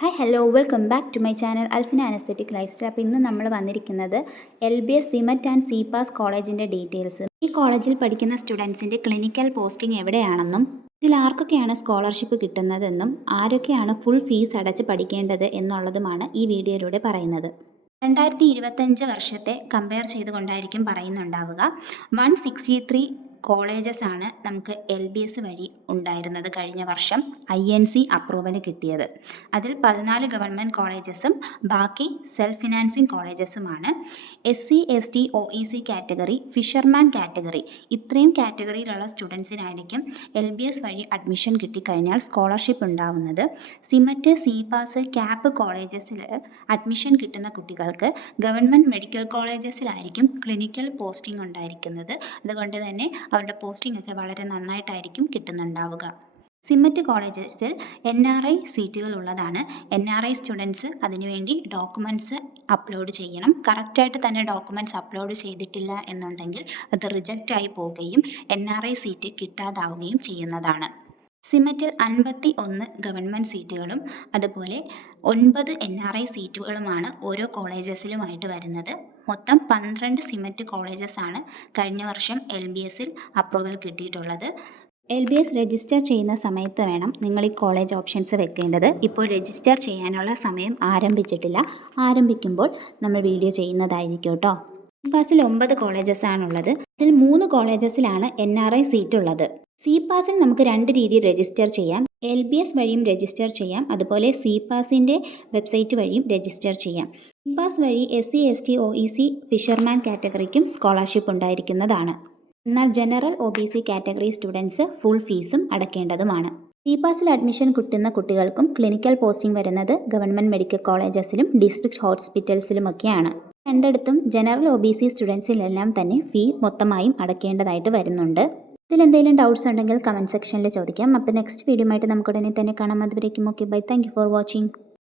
Hi hello welcome back to my channel Alfina an aesthetic lifestyle. അപ്പോൾ ഇന്ന് നമ്മൾ വന്നിരിക്കുന്നത് LBS സിമറ്റ് ആൻഡ് CPAS കോളേജിൻ്റെ ഡീറ്റെയിൽസ്. ഈ കോളേജിൽ പഠിക്കുന്ന സ്റ്റുഡൻസിൻ്റെ ക്ലിനിക്കൽ പോസ്റ്റിംഗ് എവിടെയാണെന്നും ഇതിൽ ആർക്കൊക്കെയാണ് സ്കോളർഷിപ്പ് കിട്ടുന്നതെന്നും ആരൊക്കെയാണ് ഫുൾ ഫീസ് അടച്ച് പഠിക്കേണ്ടത് എന്നുള്ളതുമാണ് ഈ വീഡിയോയിലൂടെ പറയുന്നത്. 2025 വർഷത്തെ കമ്പയർ ചെയ്തുകൊണ്ടായിരിക്കും പറയുന്നുണ്ടാവുക. 163 കോളേജസ് ആണ് നമുക്ക് LBS വഴി ഉണ്ടായിരുന്നത് കഴിഞ്ഞ വർഷം INC അപ്രൂവൽ കിട്ടിയത്. അതിൽ 14 ഗവൺമെൻറ് കോളേജസും ബാക്കി സെൽഫ് ഫിനാൻസിങ് കോളേജസുമാണ്. SC ST OEC category, fisherman category, ഇത്രയും കാറ്റഗറിയിലുള്ള സ്റ്റുഡൻസിനായിരിക്കും LBS വഴി അഡ്മിഷൻ കിട്ടിക്കഴിഞ്ഞാൽ സ്കോളർഷിപ്പ് ഉണ്ടാവുന്നത്. സിമറ്റ്, CPAS, CAP കോളേജസിൽ അഡ്മിഷൻ കിട്ടുന്ന കുട്ടികൾക്ക് ഗവൺമെൻറ് മെഡിക്കൽ കോളേജസിലായിരിക്കും ക്ലിനിക്കൽ പോസ്റ്റിംഗ് ഉണ്ടായിരിക്കുന്നത്. അതുകൊണ്ട് തന്നെ അവരുടെ പോസ്റ്റിംഗ് ഒക്കെ വളരെ നന്നായിട്ടായിരിക്കും കിട്ടുന്നുണ്ടാവുക. സിമറ്റ് കോളേജസിൽ NRI സീറ്റുകൾ ഉള്ളതാണ്. NRI സ്റ്റുഡൻസ് അതിനുവേണ്ടി ഡോക്യുമെൻറ്റ്സ് അപ്ലോഡ് ചെയ്യണം. കറക്റ്റായിട്ട് തന്നെ ഡോക്യുമെൻറ്റ്സ് അപ്ലോഡ് ചെയ്തിട്ടില്ല എന്നുണ്ടെങ്കിൽ അത് റിജക്റ്റ് ആയി പോവുകയും NRI സീറ്റ് കിട്ടാതാവുകയും ചെയ്യുന്നതാണ്. സിമറ്റിൽ 51 ഗവൺമെൻറ് സീറ്റുകളും അതുപോലെ 9 NRI സീറ്റുകളുമാണ് ഓരോ കോളേജസിലുമായിട്ട് വരുന്നത്. മൊത്തം 12 സിമറ്റ് കോളേജസ് ആണ് കഴിഞ്ഞ വർഷം LBSൽ അപ്രൂവൽ കിട്ടിയിട്ടുള്ളത്. LBS രജിസ്റ്റർ ചെയ്യുന്ന സമയത്ത് വേണം നിങ്ങൾ ഈ കോളേജ് ഓപ്ഷൻസ് വെക്കേണ്ടത്. ഇപ്പോൾ രജിസ്റ്റർ ചെയ്യാനുള്ള സമയം ആരംഭിച്ചിട്ടില്ല. ആരംഭിക്കുമ്പോൾ നമ്മൾ വീഡിയോ ചെയ്യുന്നതായിരിക്കും കേട്ടോ. CPASൽ 9 കോളേജസ് ആണുള്ളത്. ഇതിൽ 3 കോളേജസിലാണ് NRI സീറ്റ് ഉള്ളത്. CPASൽ നമുക്ക് 2 രീതിയിൽ രജിസ്റ്റർ ചെയ്യാം. LBS വഴിയും രജിസ്റ്റർ ചെയ്യാം, അതുപോലെ CPASൻ്റെ വെബ്സൈറ്റ് വഴിയും രജിസ്റ്റർ ചെയ്യാം. CPAS വഴി SC ST OEC ഫിഷർമാൻ കാറ്റഗറിക്കും സ്കോളർഷിപ്പ് ഉണ്ടായിരിക്കുന്നതാണ്. എന്നാൽ general OBC category students full ഫീസും അടയ്ക്കേണ്ടതുമാണ്. CPASൽ അഡ്മിഷൻ കിട്ടുന്ന കുട്ടികൾക്കും ക്ലിനിക്കൽ പോസ്റ്റിംഗ് വരുന്നത് ഗവൺമെൻറ് മെഡിക്കൽ കോളേജസിലും ഡിസ്ട്രിക്ട് ഹോസ്പിറ്റൽസിലുമൊക്കെയാണ്. രണ്ടിടത്തും ജനറൽ OBC സ്റ്റുഡൻസിലെല്ലാം തന്നെ ഫീ മൊത്തമായും അടയ്ക്കേണ്ടതായിട്ട് വരുന്നുണ്ട്. ഇതിലെന്തെങ്കിലും ഡൗട്ട്സ് ഉണ്ടെങ്കിൽ കമൻറ്റ് സെക്ഷനിൽ ചോദിക്കാം. അപ്പോൾ നെക്സ്റ്റ് വീഡിയോ ആയിട്ട് നമുക്ക് ഉടനെ തന്നെ കാണാം. അതുവരേക്കും okay bye. Thank you for watching.